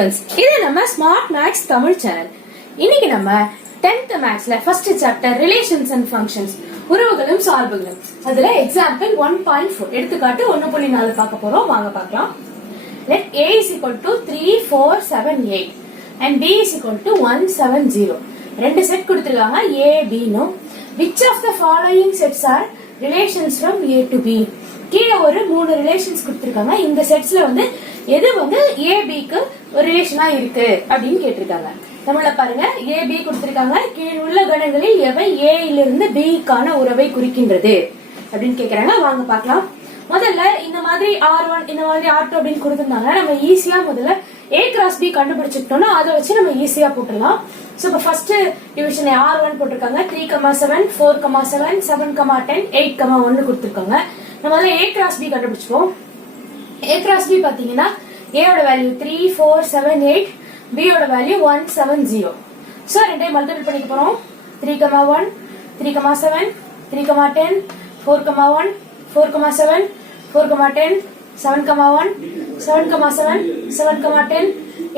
Students, இது நம்ம smart maths Tamil channel. இன்னைக்கு நம்ம 10th மேக்ஸ்ல first chapter relations and functions, உறவுகளும் சார்புகளும், அதுல எக்ஸாம்பிள் 1.4 எடுத்துக்காட்டு 1.4 பார்க்க போறோம். வாங்க பார்க்கலாம். Let a is equal to 3, 4, 7, 8 and b is equal to 1, 7, 0. ரெண்டு செட் கொடுத்திருக்காங்க, a, b னு. Which of the following sets are relations from a to b? கீழே ஒரு 3 ரிலேஷன்ஸ் கொடுத்திருக்காங்க. இந்த செட்ஸ்ல வந்து எது வந்து a b க்கு ஒரு ரிலேஷனா இருக்கு அப்படின்னு கேட்டிருக்காங்க. நம்மள பாருங்க, a b கொடுத்திருக்காங்க. கீழ் உள்ள கணங்களில் எவை a இலிருந்து b க்கான உறவை குறிக்கின்றது அப்படின்னு கேக்குறாங்க. வாங்க பார்க்கலாம். முதல்ல இந்த மாதிரி r1 இந்த மாதிரி r2 அப்படின்னு கொடுத்திருந்தாங்க. நம்ம ஈஸியா முதல்ல a cross b கண்டுபிடிச்சிட்டோம்னா அதை வச்சு நம்ம ஈஸியா போட்டுடலாம். சோ இப்ப ஃபர்ஸ்ட் டிவிஷன் r1 போட்டிருக்காங்க. 3,7 4,7 7,10 8,1 கொடுத்திருக்காங்க. நம்ம முதல்ல a cross b கண்டுபிடிச்சுப்போம். a cross b பாத்தீங்கன்னா a ஓட வேல்யூ 3 4 7 8, b ஓட வேல்யூ 1 7 0. சோ ரெண்டையும் மல்டிபிள் பண்ணிக்க போறோம். 3,1 3,7 3,10 4,1 4,7 4,10 7,1 7,7 7,10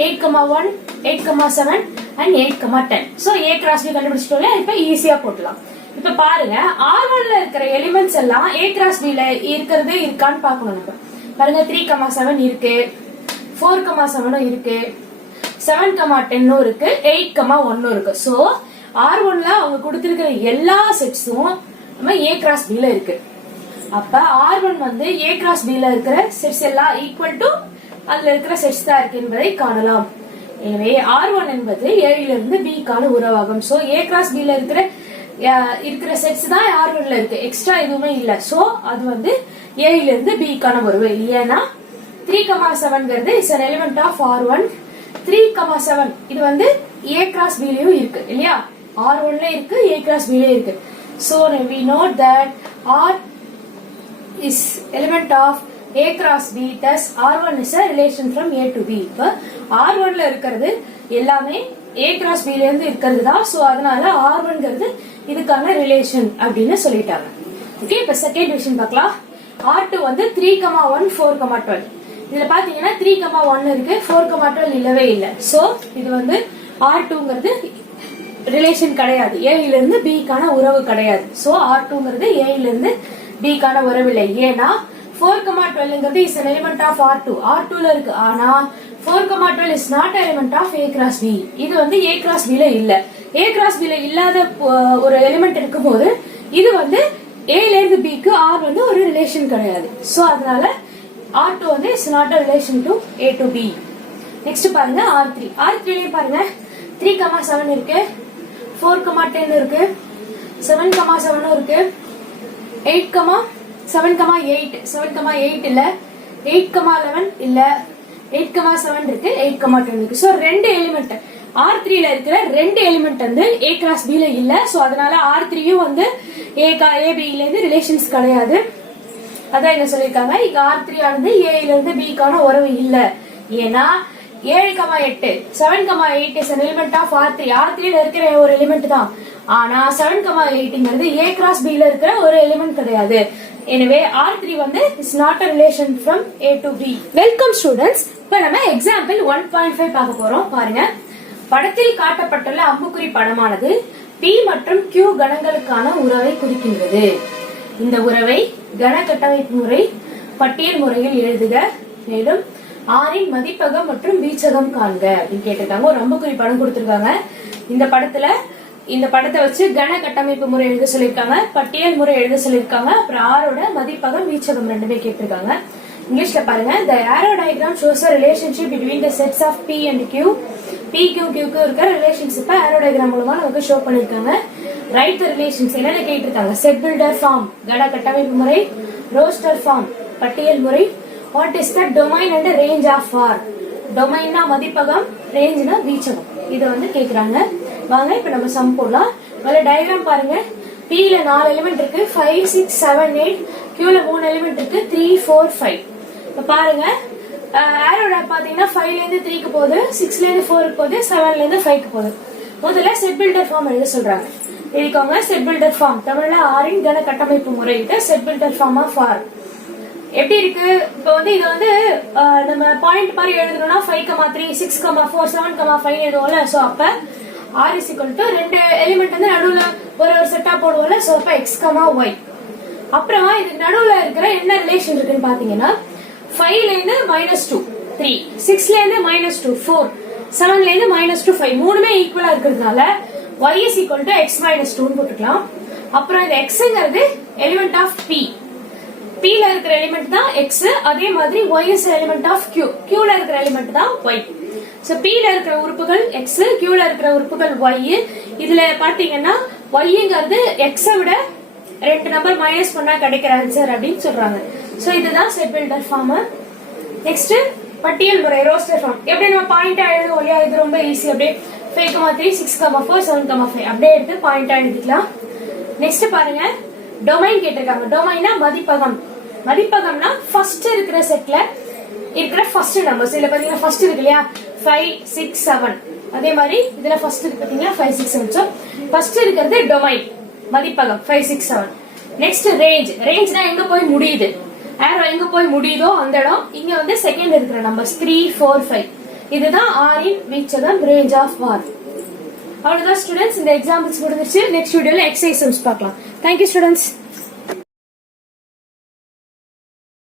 8,1 8,7 and 8,10. So a cross b கண்டுபிடிச்சிட்டோம்ல, இப்ப ஈஸியா போடலாம். இப்ப பாருங்க, R1 ல இருக்கிற எலிமெண்ட்ஸ் எல்லாம் a cross b ல இருக்கிறது இருக்கான்னு பார்க்கணும். நம்ம பாருங்க, 3,7 இருக்கு, 4,7 இருக்கு, 7,10 இருக்கு, 8,1 இருக்கு. சோ R1 ல அவங்க கொடுத்திருக்கிற எல்லா செட்ஸும் நம்ம a cross b ல இருக்கு. அப்ப R1 வந்து a cross b ல இருக்கிற செட்ஸ் எல்லாம் ஈக்குவல் டு அதுல இருக்கிற செட்ஸ் தான் இருக்கு என்பதை காணலாம். எனவே R1 என்பது a இலிருந்து b க்கான உறவாகும். சோ a cross b ல இருக்கிற செட்ஸ் தான் R1 ல இருக்கு, எக்ஸ்ட்ரா எதுவுமே இல்ல. சோ அது வந்து a இலிருந்து b க்கான உறவு. ஏன்னா 3,7 is an element of R1. 3,7 இது வந்து a cross b லயும் இருக்கு இல்லையா? R1 ல இருக்கு, a cross b லயும் இருக்கு. So we know that R is element of a cross b, thus R1 is a relation from a to b. இப்ப R1 ல இருக்கிறது எல்லாமே a cross b ல இருந்து இருக்கிறது தான். சோ அதனால R1ங்கிறது இதுக்கான ரிலேஷன் அப்படின்னு சொல்லிட்டாங்க. ஓகே, இப்ப செகண்ட் டிவிஷன் பார்க்கலாம். R2 வந்து 3,1 4,12. இதுல பாத்தீங்கன்னா 3,1 இருக்கு, 4,12 இல்லவே இல்ல. சோ இது வந்து R2ங்கிறது ரிலேஷன் கிடையாது, a இலிருந்து b க்கான உறவு கிடையாது. சோ R2ங்கிறது a இலிருந்து b க்கான உறவு இல்லை. ஏன்னா 4,12ங்கிறது is an element of R2. R2 ல இருக்கு, ஆனா 4,12 is not an element of a cross b. இது வந்து a cross b ல இல்ல. a cross b ல இல்லாத ஒரு எலிமெண்ட் இருக்கும்போது இது வந்து a ல இருந்து b க்கு R வந்து ஒரு ரிலேஷன் கிடையாது. சோ அதனால R2 வந்து is not a relation to a to b. Next பாருங்க R3. R3 லயே பாருங்க 3,7 இருக்கு, 4,10 இருக்கு, 7,7 இருக்கு, 8,7,8 7,8 இல்ல, 8,11 இல்ல, 8,7 இருக்கு, 8,10 இருக்கு. சோ ரெண்டு எலிமெண்ட் R3 ல இருக்கிற ரெண்டு எலிமெண்ட் வந்து a cross b ல இல்ல. சோ அதனால R3 யும் வந்து a b ல இருந்து ரிலேஷன்ஸ் கிடையாது. அதான் என்ன சொல்லிருக்காங்க, இங்க R3 ஆனது a ல இருந்து b க்கான உறவு இல்ல. ஏன்னா 7,8 7,8 is an element of R3. R3 ல இருக்கிற ஒரு எலிமெண்ட் தான், ஆனா 7,8ங்கிறது a cross b ல இருக்கிற ஒரு எலிமெண்ட் கிடையாது. எனவே R3 வந்து is not a relation from a to b. Welcome students, இப்ப நம்ம எக்ஸாம்பிள் 1.5 பார்க்க போறோம். பாருங்க, படத்தில் காட்டப்பட்டுள்ள அம்புக்குறி படமானது p மற்றும் q கணங்களுக்கான உறவை குறிக்கின்றது. இந்த உறவை கன கட்டமைப்பு முறை பட்டியல் முறையில் எழுதுக. மேலும் R இன் மதிப்பகம் மற்றும் வீச்சகம் காண்க அப்படின்னு கேட்டிருக்காங்க. ஒரு அம்புக்குறி படம் கொடுத்திருக்காங்க. இந்த படத்தை வச்சு கன கட்டமைப்பு முறை எழுத சொல்லிருக்காங்க, பட்டியல் முறை எழுத சொல்லிருக்காங்க. அப்புறம் R ஓட மதிப்பகம் வீச்சகம் ரெண்டுமே கேட்டிருக்காங்க. இங்கிலீஷ்ல பாருங்க, the arrow diagram shows a relationship between the sets of p and q. p q q க்கு இருக்கிற ரிலேஷன்ஷிப் arrow diagram மூலமா நமக்கு ஷோ பண்ணிருக்காங்க. ரைட் தி ரிலேஷன்ஸ் என்னென்ன கேட்டிருக்காங்க. செட் பில்டர் ஃபார்ம் கன கட்டமைப்பு முறை, ரோஸ்டர் ஃபார்ம் பட்டியல் முறை. What is the domain and range of R? டொமைன்னா மதிப்பகம், ரேஞ்ச்னா வீச்சகம். இத வந்து கேக்குறாங்க. வாங்க இப்ப நம்ம சம் போடலாம். முதல்ல டயகிராம் பாருங்க. p ல 4 எலிமெண்ட் இருக்கு, 5 6 7 8. q ல 3 எலிமெண்ட் இருக்கு, 3 4 5. இப்ப பாருங்க, arrow பாத்தீங்கன்னா 5 ல இருந்து 3 க்கு போகுது, 6 ல இருந்து 4 க்கு போகுது, 7 ல இருந்து 5 க்கு போகுது. முதல்ல செட் பில்டர் ஃபார்ம் எழுத சொல்றாங்க. எழுதிக்கோங்க. செட் பில்டர் ஃபார்ம் தமிழ்ல R இன் கன கட்டமைப்பு முறை. இது set builder form of R. எப்படி இருக்கு இப்போ வந்து இது வந்து நம்ம பாயிண்ட் மாதிரி எழுதணும்னா 5,3 6,4 7,5 எழுதுவோம்ல சோ அப்ப r is equal to ரெண்டு எலிமெண்ட் வந்து நடுவுல ஒரு செட்டா போடுவோம்ல சோ அப்ப x, y. அப்புறம் இதுக்கு நடுவுல இருக்கிற என்ன ரிலேஷன் இருக்குன்னு பாத்தீங்கன்னா 5 ல இருந்து -2 3 6 ல இருந்து -2 4 7 ல இருந்து -2 5 மூணுமே ஈக்குவலா இருக்கிறதுனால y is equal to x minus 2 ன்னு போட்டுக்கலாம். அப்புறம் இந்த xங்கிறது எலிமெண்ட் ஆஃப் p. p ல இருக்கிற எலிமெண்ட் தான் x, அதே மாதிரி y is element of q. q ல இருக்கிற எலிமெண்ட் தான் y. சோ p ல இருக்கிற உறுப்புகள் x, q ல இருக்கிற உறுப்புகள் y. இதுல பாத்தீங்கன்னா yங்கிறது x விட ரெண்டு நம்பர் மைனஸ் பண்ணா கிடைக்கிற ஆன்சர் அப்படின்னு சொல்றாங்க. சோ இதுதான் செட் பில்டர் ஃபார்ம். நெக்ஸ்ட் பட்டியல் முறை ரோஸ்டர் ஃபார்ம். எப்படி நம்ம பாயிண்டா எழுதுவோம் இல்லையா, இது ரொம்ப ஈஸி. அப்படியே 5,3 6,4 7,5 அப்படியே எடுத்து பாயிண்டா எழுதிக்கலாம். நெக்ஸ்ட் பாருங்க, டொமைன் கேட்டிருக்காங்க. டொமைனா மதிப்பகம். மதிப்பகம்னா ஃபர்ஸ்ட் இருக்கிற செட்ல இருக்கிற ஃபர்ஸ்ட் நம்பர்ஸ். இதுல பாத்தீங்கன்னா ஃபர்ஸ்ட் இருக்கு இல்லையா 5 6 7, அதே மாதிரி இதுல ஃபர்ஸ்ட் இருக்கு பாத்தீங்கன்னா 5 6 7. சோ ஃபர்ஸ்ட் இருக்கிறது டொமைன் மதிப்பகம் 5 6 7. Next range. ரேஞ்ச்னா எங்க போய் முடியுது, ஆரோ எங்க போய் முடியுதோ அந்த இடம். இங்க வந்து செகண்ட் இருக்கிற நம்பர்ஸ் 3 4 5. இதுதான் r இன் வீச்சகம், ரேஞ்ச் ஆஃப் r. அவ்வளவுதான் ஸ்டூடெண்ட்ஸ், இந்த எக்ஸாம்பிள்ஸ் முடிஞ்சிருச்சு. நெக்ஸ்ட் வீடியோல எக்ஸசைஸ் பார்க்கலாம். Thank you students.